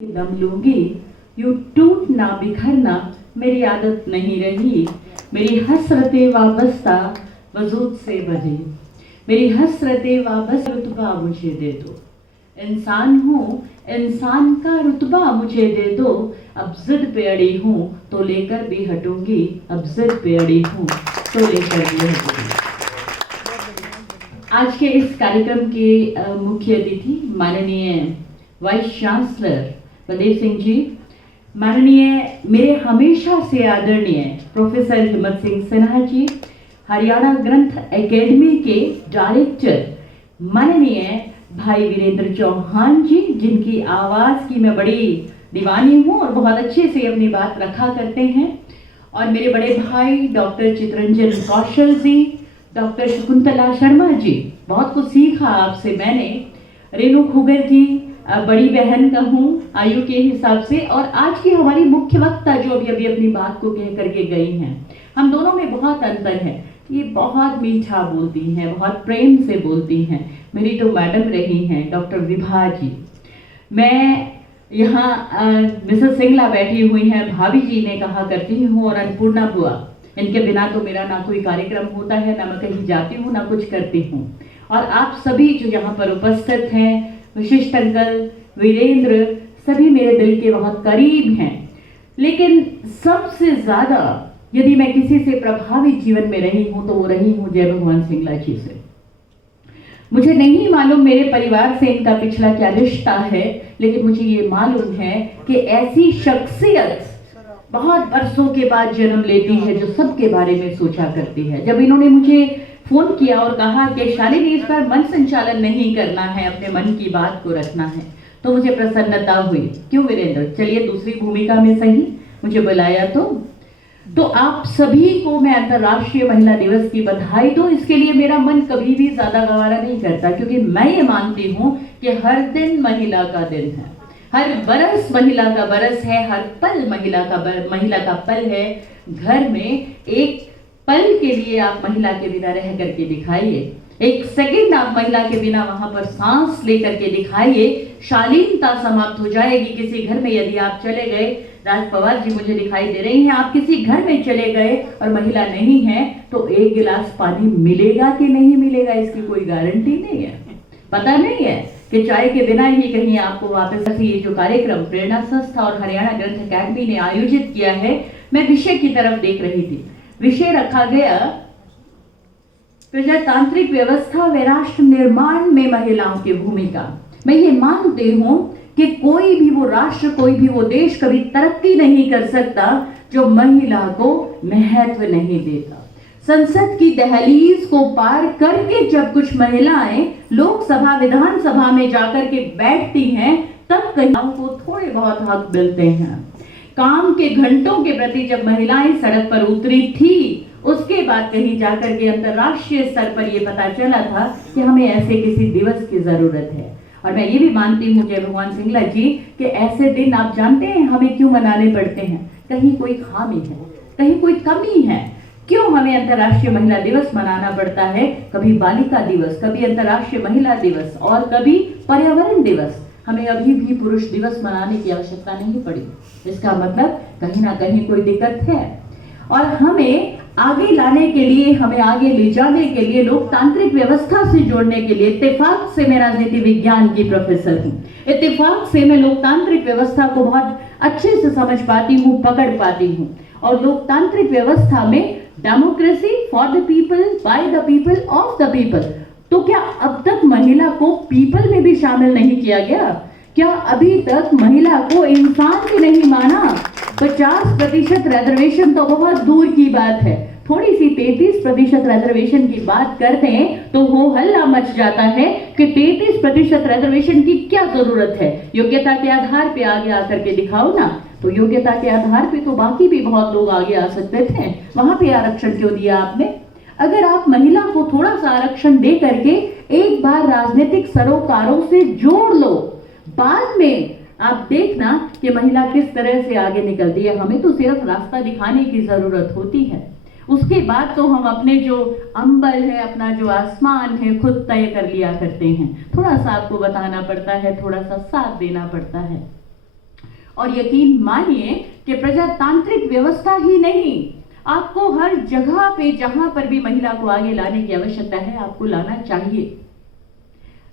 दम लूंगी, यूं टूटना बिखरना मेरी आदत नहीं रही। मेरी हसरते वाबस्ता वजूद से बजी, मेरी हसरते वाबस्ता रुतबा मुझे दे दो। इंसान हूँ, इंसान का रुतबा मुझे दे दो। अब जिद पे अड़ी हूँ तो लेकर भी हटूंगी, अब जिद पे अड़ी हूँ तो लेकर भी हटूंगी। आज के इस कार्यक्रम के मुख्य अतिथि माननीय वाइस चांसलर बलदेव सिंह जी, माननीय मेरे हमेशा से आदरणीय प्रोफेसर हिम्मत सिंह सिन्हा जी, हरियाणा ग्रंथ एकेडमी के डायरेक्टर माननीय भाई वीरेंद्र चौहान जी, जिनकी आवाज़ की मैं बड़ी दीवानी हूँ और बहुत अच्छे से अपनी बात रखा करते हैं, और मेरे बड़े भाई डॉक्टर चितरंजन कौशल जी, डॉक्टर शकुंतला शर्मा जी, बहुत कुछ सीखा आपसे मैंने। रेणु खुगर जी, बड़ी बहन का हूँ आयु के हिसाब से, और आज की हमारी मुख्य वक्ता जो अभी अपनी बात को कह करके गई हैं, हम दोनों में बहुत अंतर है। ये बहुत मीठा बोलती हैं, बहुत प्रेम से बोलती हैं। मेरी तो मैडम रही हैं डॉक्टर विभा जी। मैं यहाँ मिसेस सिंगला बैठी हुई हैं, भाभी जी ने कहा करती हूँ, और अन्नपूर्णा बुआ, इनके बिना तो मेरा ना कोई कार्यक्रम होता है, ना मैं कहीं जाती हूँ, ना कुछ करती हूँ। और आप सभी जो यहाँ पर उपस्थित हैं, विशिष्ट अंकल, वीरेंद्र, सभी मेरे दिल के बहुत करीब हैं। लेकिन सबसे ज्यादा यदि मैं किसी से प्रभावित जीवन में रही हूं तो वो रही हूं जय भगवान सिंगला जी से। मुझे नहीं मालूम मेरे परिवार से इनका पिछला क्या रिश्ता है, लेकिन मुझे ये मालूम है कि ऐसी शख्सियत बहुत बरसों के बाद जन्म लेती है जो सबके बारे में सोचा करती है। जब इन्होंने मुझे फोन किया और कहा कि शालिनी इस बार मन संचालन नहीं करना है, अपने मन की बात को रखना है, तो मुझे प्रसन्नता हुई। क्यों वीरेंद्र, चलिए दूसरी भूमिका में सही मुझे बुलाया तो आप सभी को मैं अंतर्राष्ट्रीय महिला दिवस की बधाई दूं। इसके लिए मेरा मन कभी भी ज्यादा गवारा नहीं करता, क्योंकि मैं ये मानती हूं कि हर दिन महिला का दिन है, हर बरस महिला का बरस है, हर पल महिला का पल है। घर में एक पल के लिए आप महिला के बिना रह करके दिखाइए, एक सेकंड आप महिला के बिना वहां पर सांस लेकर के दिखाइए, शालीनता समाप्त हो जाएगी। किसी घर में यदि आप चले गए, राज पवार जी मुझे दिखाई दे रही हैं, आप किसी घर में चले गए और महिला नहीं है तो एक गिलास पानी मिलेगा कि नहीं मिलेगा, इसकी कोई गारंटी नहीं है। पता नहीं है कि चाय के बिना ही कहीं आपको वापस। ये जो कार्यक्रम प्रेरणा संस्था और हरियाणा ग्रंथ एकेडमी ने आयोजित किया है, मैं विषय की तरफ देख रही थी। विषय रखा गया प्रजातांत्रिक व्यवस्था व राष्ट्र निर्माण में महिलाओं की भूमिका। मैं ये मानती हूँ कि कोई भी वो राष्ट्र, कोई भी वो देश कभी तरक्की नहीं कर सकता जो महिला को महत्व नहीं देता। संसद की दहलीज को पार करके जब कुछ महिलाएं लोकसभा विधानसभा में जाकर के बैठती हैं, तब महिलाओं को थोड़े बहुत हक मिलते हैं। काम के घंटों के प्रति जब महिलाएं सड़क पर उतरी थी, उसके बाद कहीं जाकर के अंतर्राष्ट्रीय स्तर पर यह पता चला था कि हमें ऐसे किसी दिवस की जरूरत है। और मैं ये भी मानती हूँ जय भगवान सिंगला जी कि ऐसे दिन आप जानते हैं हमें क्यों मनाने पड़ते हैं। कहीं कोई खामी है, कहीं कोई कमी है, क्यों हमें अंतर्राष्ट्रीय महिला दिवस मनाना पड़ता है। कभी बालिका दिवस, कभी अंतर्राष्ट्रीय महिला दिवस, और कभी पर्यावरण दिवस। हमें अभी भी पुरुष दिवस मनाने की आवश्यकता नहीं पड़ी। इसका मतलब कहीं ना कहीं कोई दिक्कत है, और हमें आगे लाने के लिए, हमें आगे ले जाने के लिए, लोकतांत्रिक व्यवस्था से जोड़ने के लिए, इत्तेफाक से मैं राजनीति विज्ञान की प्रोफेसर हूँ, इत्तेफाक से मैं लोकतांत्रिक व्यवस्था को बहुत अच्छे से समझ पाती हूँ, पकड़ पाती हूँ। और लोकतांत्रिक व्यवस्था में democracy for the people, by the people, of the people. तो क्या अब तक महिला को पीपल में भी शामिल नहीं किया गया? क्या अभी तक महिला को इंसान भी नहीं माना? 50% रिजर्वेशन तो बहुत दूर की बात है, थोड़ी सी 33% रिजर्वेशन की बात करते हैं तो हो हल्ला मच जाता है कि 33% रिजर्वेशन की क्या जरूरत है। योग्यता के आधार पे आगे आकर के दिखाओ ना। तो योग्यता के आधार पे तो बाकी भी बहुत लोग आगे आ सकते थे, वहां पे आरक्षण क्यों दिया आपने? अगर आप महिला को थोड़ा सा आरक्षण दे करके एक बार राजनीतिक सरोकारों से जोड़ लो, बाद में आप देखना कि महिला किस तरह से आगे निकलती है। हमें तो सिर्फ रास्ता दिखाने की जरूरत होती है, उसके बाद तो हम अपने जो अंबर है, अपना जो आसमान है, खुद तय कर लिया करते हैं। थोड़ा सा आपको बताना पड़ता है, थोड़ा सा साथ देना पड़ता है। और यकीन मानिए कि प्रजातांत्रिक व्यवस्था ही नहीं, आपको हर जगह पे जहां पर भी महिला को आगे लाने की आवश्यकता है, आपको लाना चाहिए।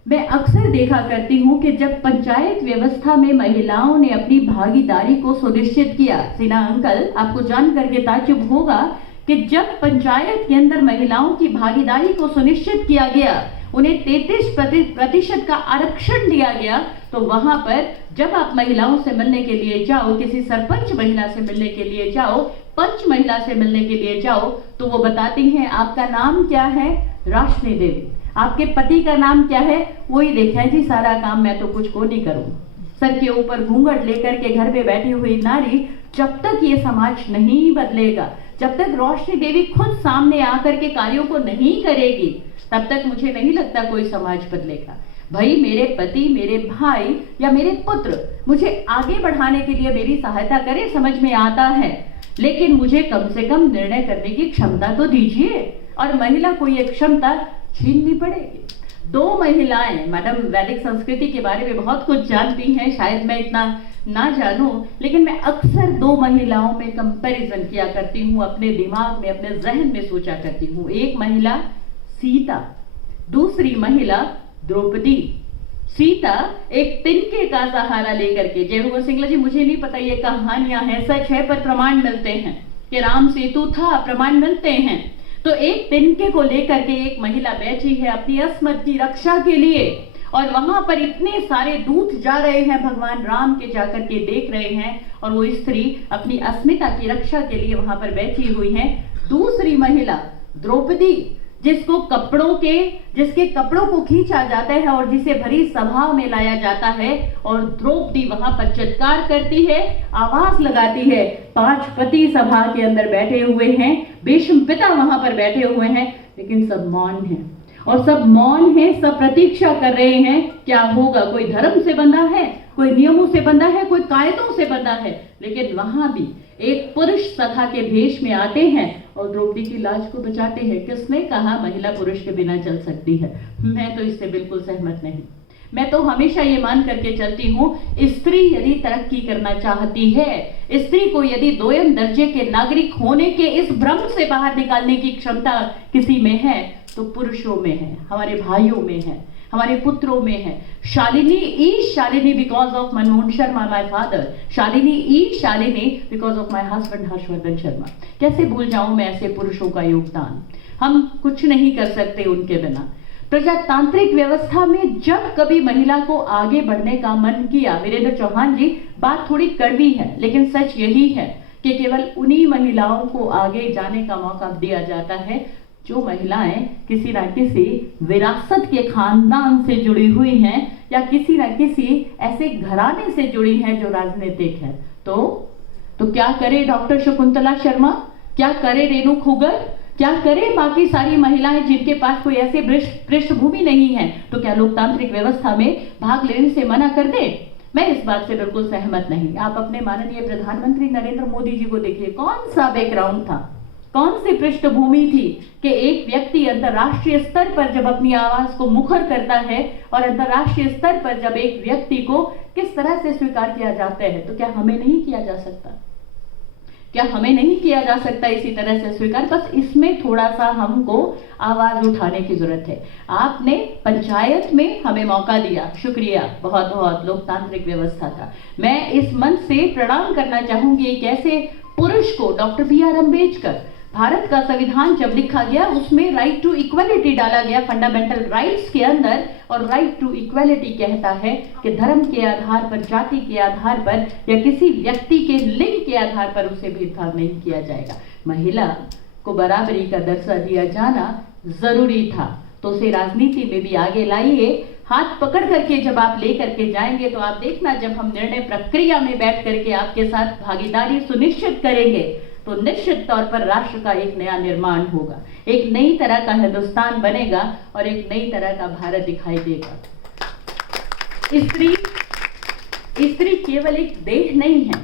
मैं अक्सर देखा करती हूं कि जब पंचायत व्यवस्था में महिलाओं ने अपनी भागीदारी को सुनिश्चित किया, सिन्हा अंकल आपको जान करके ताज्जुब होगा कि जब पंचायत के अंदर महिलाओं की भागीदारी को सुनिश्चित किया गया, उन्हें 33% का आरक्षण दिया गया, तो वहां पर जब आप महिलाओं से मिलने के लिए जाओ, किसी सरपंच महिला से मिलने के लिए जाओ, पंच महिला से मिलने के लिए जाओ, तो वो बताती हैं आपका नाम क्या है? रोशनी देवी। आपके पति का नाम क्या है? वही देखा है जी, सारा काम मैं तो कुछ को नहीं करूं। सर के ऊपर घूंघट लेकर के घर पे बैठी हुई नारी, जब तक ये समाज नहीं बदलेगा, जब तक रोशनी देवी खुद सामने आकर के कार्यों को नहीं करेगी, तब तक मुझे नहीं लगता कोई समाज बदलेगा। भाई मेरे पति, मेरे भाई या मेरे पुत्र मुझे आगे बढ़ाने के लिए मेरी सहायता करें, समझ में आता है, लेकिन मुझे कम से कम निर्णय करने की क्षमता तो दीजिए। और महिला को ये क्षमता छीननी पड़ेगी। 2 महिलाएं, मैडम वैदिक संस्कृति के बारे में बहुत कुछ जानती हैं, शायद मैं इतना ना जानूं, लेकिन मैं अक्सर 2 महिलाओं में कंपैरिजन किया करती हूं, अपने दिमाग में, अपने जहन में सोचा करती हूं। एक महिला सीता, दूसरी महिला द्रौपदी। सीता एक तिनके का सहारा लेकर के, जय हो सिंगला जी, मुझे नहीं पता ये कहानियां हैं, सच है, पर प्रमाण मिलते हैं कि राम सेतु था, प्रमाण मिलते हैं। तो एक तिनके को लेकर के एक महिला बैठी है अपनी अस्मत की रक्षा के लिए, और वहां पर इतने सारे दूत जा रहे हैं, भगवान राम के जाकर के देख रहे हैं, और वो स्त्री अपनी अस्मिता की रक्षा के लिए वहां पर बैठी हुई है। दूसरी महिला द्रौपदी, जिसके कपड़ों को खींचा जाता है और जिसे भरी सभा में लाया जाता है, और द्रौपदी वहां पर चित्कार करती है, आवाज लगाती है। 5 पति सभा के अंदर बैठे हुए हैं, भीष्म पिता वहां पर बैठे हुए हैं, लेकिन सब मौन हैं, और सब मौन हैं, सब प्रतीक्षा कर रहे हैं क्या होगा। कोई धर्म से बंधा है, कोई नियमों से बंधा है, कोई कायदों से बंधा है, लेकिन वहां भी एक पुरुष सभा के भेष में आते हैं और द्रौपदी की लाज को बचाते हैं। किसने कहा महिला पुरुष के बिना चल सकती है? मैं तो इससे बिल्कुल सहमत नहीं। मैं तो हमेशा ये मान करके चलती हूँ, स्त्री यदि तरक्की करना चाहती है, स्त्री को यदि 2ym दर्जे के नागरिक होने के इस भ्रम से बाहर निकालने की क्षमता किसी में है, तो पुरुषों में है, हमारे भाइयों में है, हमारे पुत्रों में है। Shalini because of Manmohan Sharma my father, Shalini because of my husband Harshvardhan Sharma. कैसे भूल जाऊं मैं ऐसे पुरुषों का योगदान? हम कुछ नहीं कर सकते उनके बिना। प्रजातांत्रिक व्यवस्था में जब कभी महिला को आगे बढ़ने का मन किया, वीरेंद्र चौहान जी, बात थोड़ी कड़वी है, लेकिन सच यही है कि केवल उन्हीं महिलाओं को आगे जाने का मौका दिया जाता है जो महिलाएं किसी न किसी विरासत के खानदान से जुड़ी हुई हैं, या किसी न किसी ऐसे घराने से जुड़ी हैं जो राजनीतिक है। तो क्या करे डॉक्टर शकुंतला शर्मा, क्या करे रेणु खुगर, क्या करे बाकी सारी महिलाएं जिनके पास कोई ऐसे पृष्ठभूमि नहीं है? तो क्या लोकतांत्रिक व्यवस्था में भाग लेने से मना कर दे? मैं इस बात से बिल्कुल सहमत नहीं। आप अपने माननीय प्रधानमंत्री नरेंद्र मोदी जी को देखिए, कौन सा बैकग्राउंड था, कौन सी पृष्ठभूमि थी कि एक व्यक्ति अंतर्राष्ट्रीय स्तर पर जब अपनी आवाज को मुखर करता है, और अंतर्राष्ट्रीय स्तर पर जब एक व्यक्ति को किस तरह से स्वीकार किया जाता है, तो क्या हमें नहीं किया जा सकता? क्या हमें नहीं किया जा सकता इसी तरह से स्वीकार? बस इसमें थोड़ा सा हमको आवाज उठाने की जरूरत है। आपने पंचायत में हमें मौका दिया, शुक्रिया बहुत बहुत लोकतांत्रिक व्यवस्था का। मैं इस मंच से प्रणाम करना चाहूंगी एक ऐसे पुरुष को, डॉक्टर BR अम्बेडकर। भारत का संविधान जब लिखा गया उसमें राइट टू इक्वालिटी डाला गया फंडामेंटल राइट्स के अंदर, और राइट टू इक्वालिटी कहता है कि धर्म के आधार पर, जाति के आधार पर, या किसी व्यक्ति के लिंग के आधार पर उसे भेदभाव नहीं किया जाएगा। महिला को बराबरी का दर्जा दिया जाना जरूरी था, तो उसे राजनीति में भी आगे लाइए। हाथ पकड़ करके जब आप लेकर के जाएंगे, तो आप देखना, जब हम निर्णय प्रक्रिया में बैठ करके आपके साथ भागीदारी सुनिश्चित करेंगे, तो निश्चित तौर पर राष्ट्र का एक नया निर्माण होगा, एक नई तरह का हिंदुस्तान बनेगा, और एक नई तरह का भारत दिखाई देगा। स्त्री केवल एक देह नहीं है,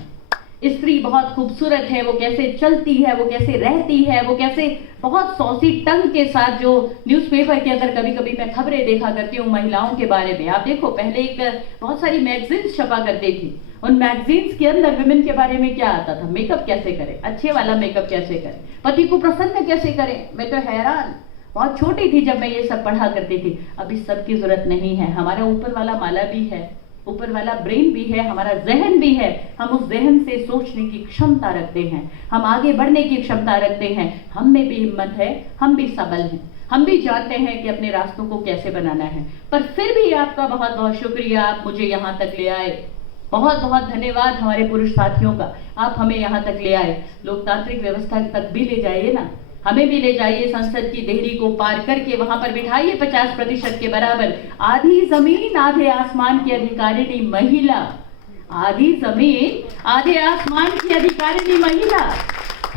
स्त्री बहुत खूबसूरत है। वो कैसे चलती है, वो कैसे रहती है, वो कैसे बहुत सौसी टंग के साथ, जो न्यूज़पेपर के अंदर कभी कभी मैं खबरें देखा करती हूँ महिलाओं के बारे में। आप देखो, पहले एक बहुत सारी मैगजीन्स छपा करती थी, उन मैगजीन्स के अंदर विमेन के बारे में क्या आता था, मेकअप कैसे करें, अच्छे वाला मेकअप कैसे करें, पति को प्रसन्न कैसे करें। मैं तो हैरान, बहुत छोटी थी जब मैं ये सब पढ़ा करती थी। अब इस सब की जरूरत नहीं है। हमारा ऊपर वाला माला भी है, ऊपर वाला ब्रेन भी है, हमारा जहन भी है। हम उस जहन से सोचने की क्षमता रखते हैं, हम आगे बढ़ने की क्षमता रखते हैं, हम में भी हिम्मत है, हम भी सबल हैं, हम भी जानते हैं कि अपने रास्तों को कैसे बनाना है। पर फिर भी आपका बहुत बहुत शुक्रिया, आप मुझे यहाँ तक ले आए। बहुत बहुत धन्यवाद हमारे पुरुष साथियों का, आप हमें यहाँ तक ले आए। लोकतांत्रिक व्यवस्था तक भी ले जाइए ना, हमें भी ले जाइए। संसद की देहरी को पार करके वहां पर बिठाइए 50% के बराबर। आधी जमीन आधे आसमान की अधिकारिणी महिला, आधी जमीन आधे आसमान की अधिकारिणी महिला।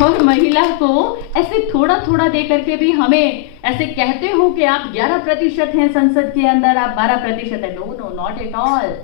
और महिला को ऐसे थोड़ा थोड़ा दे करके भी हमें ऐसे कहते हो कि आप 11% हैं संसद के अंदर, आप 12% है। No no, not at all.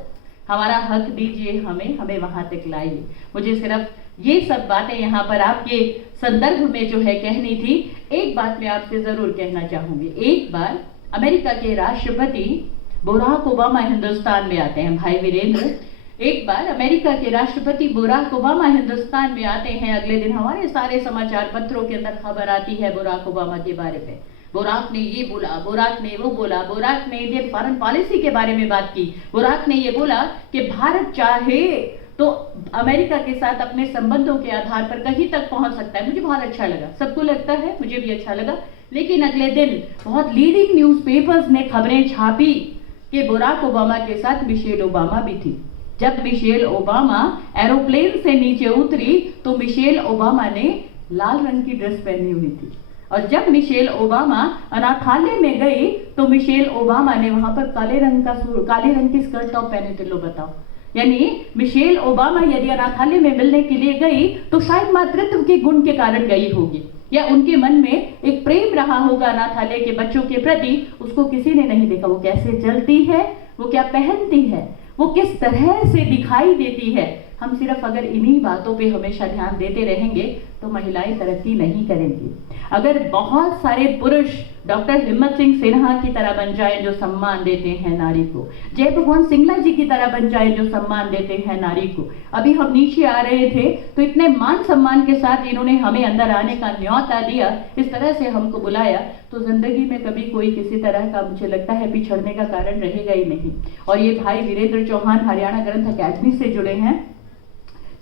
हमारा हक दीजिए हमें, हमें वहां तक लाइए। मुझे सिर्फ ये सब बातें यहाँ पर आपके संदर्भ में जो है कहनी थी। एक बात मैं आपसे जरूर कहना चाहूंगी। एक बार अमेरिका के राष्ट्रपति बराक ओबामा हिंदुस्तान में आते हैं, भाई वीरेंद्र। एक बार अमेरिका के राष्ट्रपति बराक ओबामा हिंदुस्तान में आते हैं। अगले दिन हमारे सारे समाचार पत्रों के अंदर खबर आती है बराक ओबामा के बारे में। बोराक ने ये बोला, बोराक ने वो बोला, बोराक ने इंडियन फॉरेन पॉलिसी के बारे में बात की। बोराक ने ये बोला कि भारत चाहे तो अमेरिका के साथ अपने संबंधों के आधार पर कहीं तक पहुंच सकता है। मुझे बहुत अच्छा लगा, सबको लगता है, मुझे भी अच्छा लगा। लेकिन अगले दिन बहुत लीडिंग न्यूज़पेपर्स ने खबरें छापी कि बराक ओबामा के साथ मिशेल ओबामा भी थी। जब मिशेल ओबामा एरोप्लेन से नीचे उतरी तो मिशेल ओबामा ने लाल रंग की ड्रेस पहनी हुई थी, और जब मिशेल ओबामा अनाथालय में गई तो मिशेल ओबामा ने वहां पर काले रंग की स्कर्ट टॉप पहने थे। लो बताओ, यानी मिशेल ओबामा यदि अनाथालय में मिलने के लिए गई तो शायद मातृत्व के गुण के कारण गई होगी, या उनके मन में एक प्रेम रहा होगा अनाथालय के बच्चों के प्रति। उसको किसी ने नहीं देखा, वो कैसे चलती है, वो क्या पहनती है, वो किस तरह से दिखाई देती है। हम सिर्फ अगर इन्हीं बातों पे हमेशा ध्यान देते रहेंगे तो महिलाएं तरक्की नहीं करेंगी। अगर बहुत सारे पुरुष डॉक्टर हिम्मत सिंह सिन्हा की तरह बन जाएं जो सम्मान देते हैं नारी को, जय भगवान सिंगला जी की तरह बन जाएं जो सम्मान देते हैं नारी को। अभी हम नीचे आ रहे थे तो इतने मान सम्मान के साथ इन्होंने हमें अंदर आने का न्योता दिया, इस तरह से हमको बुलाया, तो जिंदगी में कभी कोई किसी तरह का मुझे लगता है पिछड़ने का कारण रहेगा ही नहीं। और ये भाई वीरेंद्र चौहान हरियाणा ग्रंथ अकादमी से जुड़े हैं,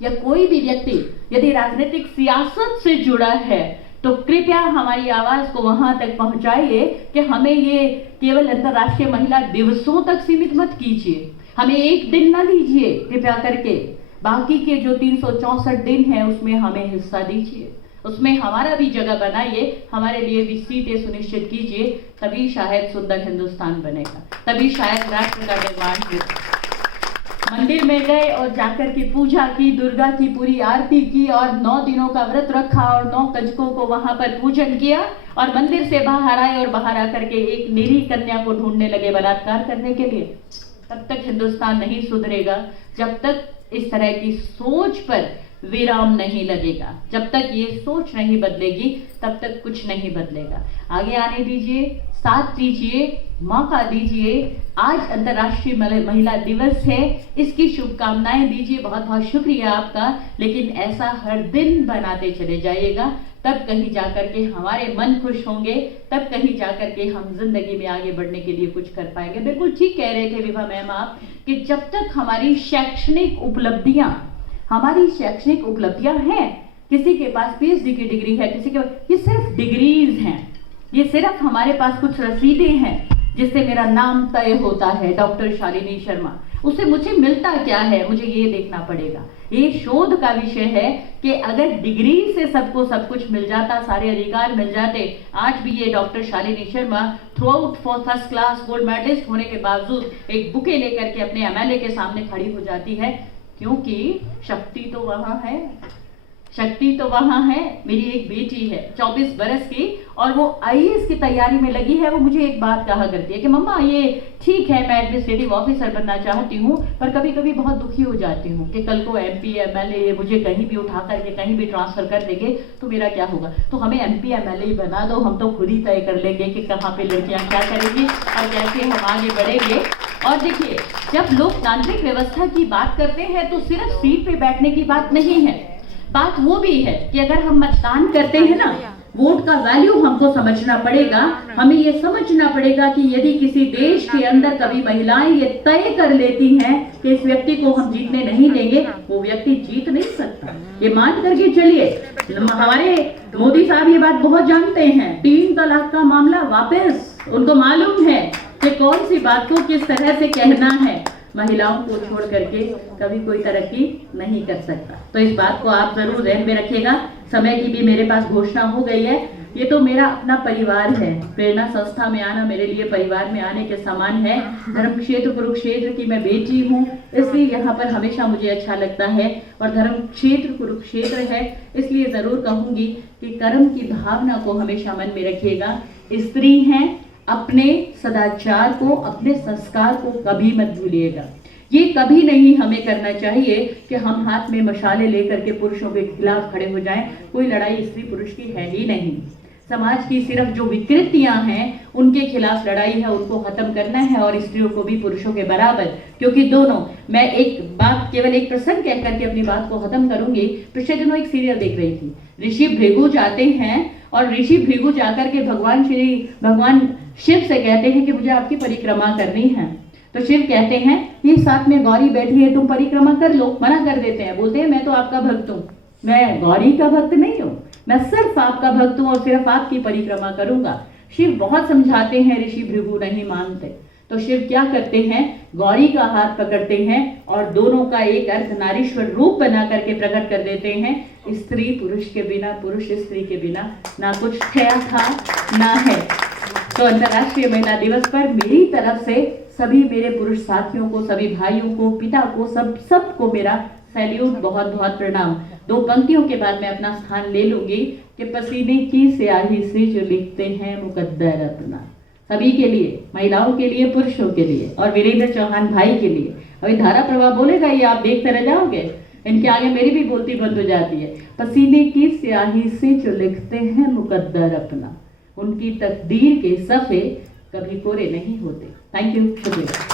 या कोई भी व्यक्ति यदि राजनीतिक सियासत से जुड़ा है तो कृपया हमारी आवाज को वहां तक पहुंचाइए कि हमें ये केवल अंतर्राष्ट्रीय महिला दिवसों तक सीमित मत कीजिए, हमें एक दिन ना दीजिए कृपया करके। बाकी के जो 364 दिन है उसमें हमें हिस्सा दीजिए, उसमें हमारा भी जगह बनाइए, हमारे लिए भी सीटें सुनिश्चित कीजिए। तभी शायद सुंदर हिंदुस्तान बनेगा, तभी शायद राष्ट्र का निर्माण होगा। मंदिर में गए और जाकर के पूजा की, दुर्गा की पूरी आरती की और 9 दिनों का व्रत रखा और 9 कंजकों को वहां पर पूजन किया, और मंदिर से बाहर आए और बाहर आकर के एक निरी कन्या को ढूंढने लगे बलात्कार करने के लिए। तब तक हिंदुस्तान नहीं सुधरेगा जब तक इस तरह की सोच पर विराम नहीं लगेगा। जब तक ये सोच नहीं बदलेगी तब तक कुछ नहीं बदलेगा। आगे आने दीजिए, साथ दीजिए, मौका दीजिए। आज अंतर्राष्ट्रीय महिला दिवस है, इसकी शुभकामनाएं दीजिए। बहुत बहुत शुक्रिया आपका। लेकिन ऐसा हर दिन बनाते चले जाइएगा, तब कहीं जाकर के हमारे मन खुश होंगे, तब कहीं जाकर के हम जिंदगी में आगे बढ़ने के लिए कुछ कर पाएंगे। बिल्कुल ठीक कह रहे थे विभा मैम आप, कि जब तक हमारी शैक्षणिक उपलब्धियां हैं, किसी के पास पीएचडी की डिग्री है, किसी के पास, ये सिर्फ डिग्रीज हैं, ये सिर्फ हमारे पास कुछ रसीदें हैं जिससे मेरा नाम तय होता है, डॉक्टर शालिनी शर्मा। उससे मुझे मिलता क्या है, मुझे ये देखना पड़ेगा। ये शोध का विषय है कि अगर डिग्री से सबको सब कुछ मिल जाता, सारे अधिकार मिल जाते। आज भी ये doctor Shalini Sharma throughout for first class gold medalist होने के बावजूद एक बुके लेकर के अपने एमएलए के सामने खड़ी हो जाती है, क्योंकि शक्ति तो वहां है, शक्ति तो वहां है। मेरी एक बेटी है 24 बरस की, और वो आईएएस की तैयारी में लगी है। वो मुझे एक बात कहा करती है कि मम्मा ये ठीक है, मैं एडमिनिस्ट्रेटिव ऑफिसर बनना चाहती हूँ, पर कभी कभी बहुत दुखी हो जाती हूँ कि कल को एमपी एमएलए मुझे कहीं भी उठा करके कहीं भी ट्रांसफर कर देंगे तो मेरा क्या होगा। तो हमें एमपी एमएलए बना दो, हम तो खुद ही तय कर लेंगे कि कहाँ पे लड़कियाँ क्या करेंगी और कैसे हम आगे बढ़ेंगे। और देखिए, जब लोकतांत्रिक व्यवस्था की बात करते हैं तो सिर्फ सीट पे बैठने की बात नहीं है, बात वो भी है कि अगर हम मतदान करते हैं ना, वोट का वैल्यू हमको समझना पड़ेगा। हमें ये समझना पड़ेगा कि यदि किसी देश के अंदर कभी महिलाएं ये तय कर लेती हैं कि इस व्यक्ति को हम जीतने नहीं देंगे, वो व्यक्ति जीत नहीं सकता। ये मान करके चलिए, हमारे मोदी साहब ये बात बहुत जानते हैं। 3 तलाक का मामला वापस, उनको मालूम है कि कौन सी बात को किस तरह से कहना है। महिलाओं को छोड़ करके कभी कोई तरक्की नहीं कर सकता। तो इस बात को आप जरूर ध्यान में रखिएगा। समय की भी मेरे पास घोषणा हो गई है। ये तो मेरा अपना परिवार है। प्रेरणा संस्था में आना मेरे लिए परिवार में आने के समान है। धर्म क्षेत्र कुरुक्षेत्र की मैं बेटी हूँ, इसलिए यहाँ पर हमेशा मुझे अच्छा लगता है। और धर्म क्षेत्र कुरुक्षेत्र है, इसलिए जरूर कहूंगी कि कर्म की भावना को हमेशा मन में रखिएगा। स्त्री हैं, अपने सदाचार को, अपने संस्कार को कभी मत भूलिएगा। ये कभी नहीं हमें करना चाहिए कि हम हाथ में मशाले लेकर के पुरुषों के खिलाफ खड़े हो जाएं। कोई लड़ाई स्त्री पुरुष की है ही नहीं। समाज की सिर्फ जो विकृतियां हैं उनके खिलाफ लड़ाई है, उनको खत्म करना है, और स्त्रियों को भी पुरुषों के बराबर, क्योंकि दोनों। मैं एक बात, केवल एक प्रसंग कह करके अपनी बात को खत्म करूंगी। पिछले दिनों एक सीरियल देख रही थी। ऋषि भृगु जाते हैं और ऋषि भृगु जाकर के भगवान शिव से कहते हैं कि मुझे आपकी परिक्रमा करनी है। तो शिव कहते हैं ये साथ में गौरी बैठी है, तुम परिक्रमा कर लो। मना कर देते हैं, बोलते हैं मैं तो आपका भक्त हूँ, मैं गौरी का भक्त नहीं हूँ, मैं सिर्फ आपका भक्त हूँ और सिर्फ आपकी परिक्रमा करूंगा। शिव बहुत समझाते हैं, ऋषि भृगु नहीं मानते। तो शिव क्या करते हैं, गौरी का हाथ पकड़ते हैं और दोनों का एक अर्धनारीश्वर रूप बना करके प्रकट कर देते हैं। स्त्री पुरुष के बिना, पुरुष स्त्री के बिना ना कुछ था ना है। तो अंतर्राष्ट्रीय महिला दिवस पर मेरी तरफ से सभी मेरे पुरुष साथियों को, सभी भाइयों को, पिता को, सबको मेरा सैल्यूट, बहुत बहुत प्रणाम। 2 पंक्तियों के बाद मैं अपना स्थान ले लूंगी कि पसीने की स्याही से जो लिखते हैं मुकद्दर अपना। सभी के लिए, महिलाओं के लिए, पुरुषों के लिए, और वीरेंद्र चौहान भाई के लिए। अभी धारा प्रवाह बोलेगा, ये आप देखते रह जाओगे, इनके आगे मेरी भी बोलती बंद हो जाती है। पसीने की स्याही से जो लिखते हैं मुकद्दर अपना, उनकी तकदीर के सफ़े कभी कोरे नहीं होते। थैंक यू, शुक्रिया।